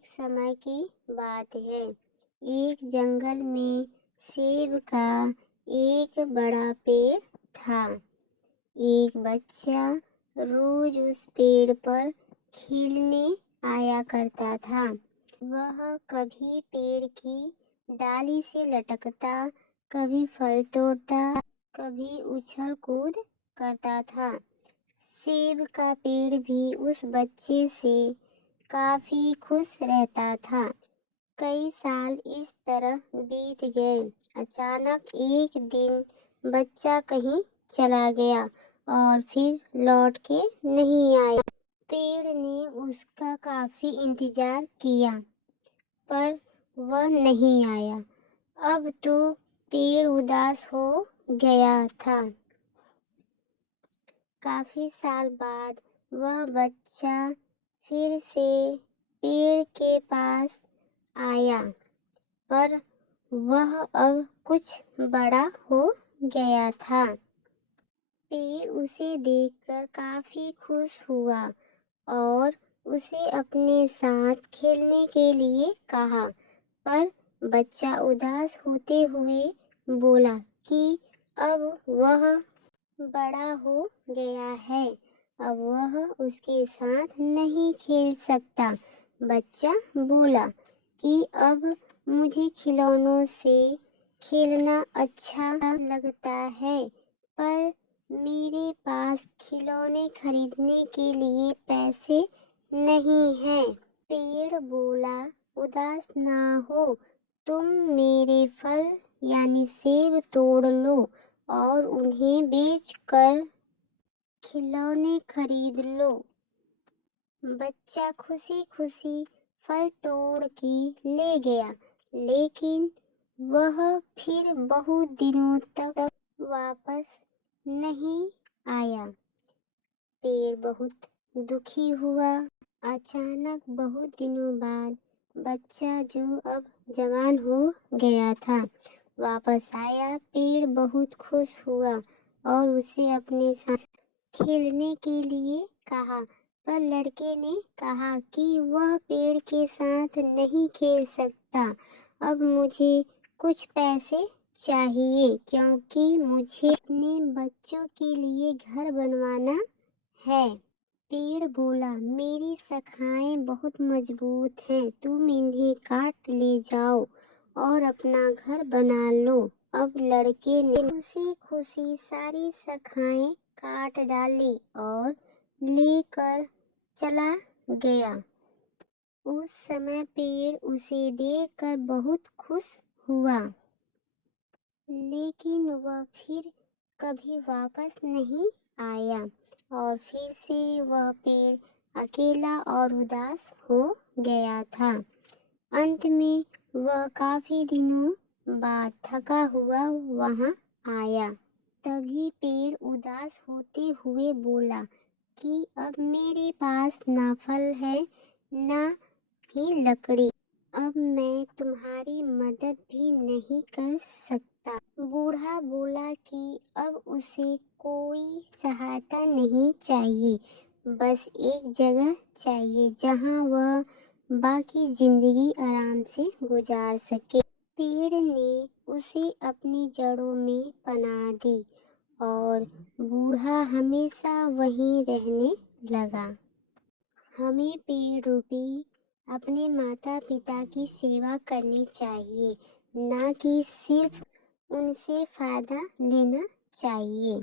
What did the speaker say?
एक समय की बात है। एक जंगल में सेब का एक बड़ा पेड़ था। एक बच्चा रोज उस पेड़ पर खेलने आया करता था। वह कभी पेड़ की डाली से लटकता, कभी फल तोड़ता, कभी उछल कूद करता था। सेब का पेड़ भी उस बच्चे से काफी खुश रहता था। कई साल इस तरह बीत गए। अचानक एक दिन बच्चा कहीं चला गया और फिर लौट के नहीं आया। पेड़ ने उसका काफी इंतजार किया, पर वह नहीं आया। अब तो पेड़ उदास हो गया था। काफी साल बाद वह बच्चा फिर से पेड़ के पास आया, पर वह अब कुछ बड़ा हो गया था। पेड़ उसे देखकर काफी खुश हुआ और उसे अपने साथ खेलने के लिए कहा, पर बच्चा उदास होते हुए बोला कि अब वह बड़ा हो गया है, अब वह उसके साथ नहीं खेल सकता। बच्चा बोला कि अब मुझे खिलौनों से खेलना अच्छा लगता है, पर मेरे पास खिलौने खरीदने के लिए पैसे नहीं हैं। पेड़ बोला, उदास ना हो, तुम मेरे फल यानी सेब तोड़ लो और उन्हें बेचकर खिलौने खरीद लो। बच्चा खुशी खुशी फल तोड़ के ले गया, लेकिन वह फिर बहुत दिनों तक वापस नहीं आया। पेड़ बहुत दुखी हुआ। अचानक बहुत दिनों बाद बच्चा, जो अब जवान हो गया था, वापस आया। पेड़ बहुत खुश हुआ और उसे अपने साथ खेलने के लिए कहा, पर लड़के ने कहा कि वह पेड़ के साथ नहीं खेल सकता। अब मुझे कुछ पैसे चाहिए, क्योंकि मुझे अपने बच्चों के लिए घर बनवाना है। पेड़ बोला, मेरी शाखाएं बहुत मजबूत हैं, तुम इन्हें काट ले जाओ और अपना घर बना लो। अब लड़के ने खुशी खुशी सारी शाखाएं काट डाली और लेकर चला गया। उस समय पेड़ उसे देखकर बहुत खुश हुआ, लेकिन वह फिर कभी वापस नहीं आया और फिर से वह पेड़ अकेला और उदास हो गया था। अंत में वह काफी दिनों बाद थका हुआ वहां आया। तभी पेड़ उदास होते हुए बोला कि अब मेरे पास ना फल है, ना ही लकड़ी। अब मैं तुम्हारी मदद भी नहीं कर सकता। बूढ़ा बोला कि अब उसे कोई सहायता नहीं चाहिए, बस एक जगह चाहिए जहां वह बाकी जिंदगी आराम से गुजार सके। पेड़ ने उसे अपनी जड़ों में पनाह दी और बूढ़ा हमेशा वहीं रहने लगा। हमें पेड़ रूपी अपने माता पिता की सेवा करनी चाहिए, ना कि सिर्फ उनसे फायदा लेना चाहिए।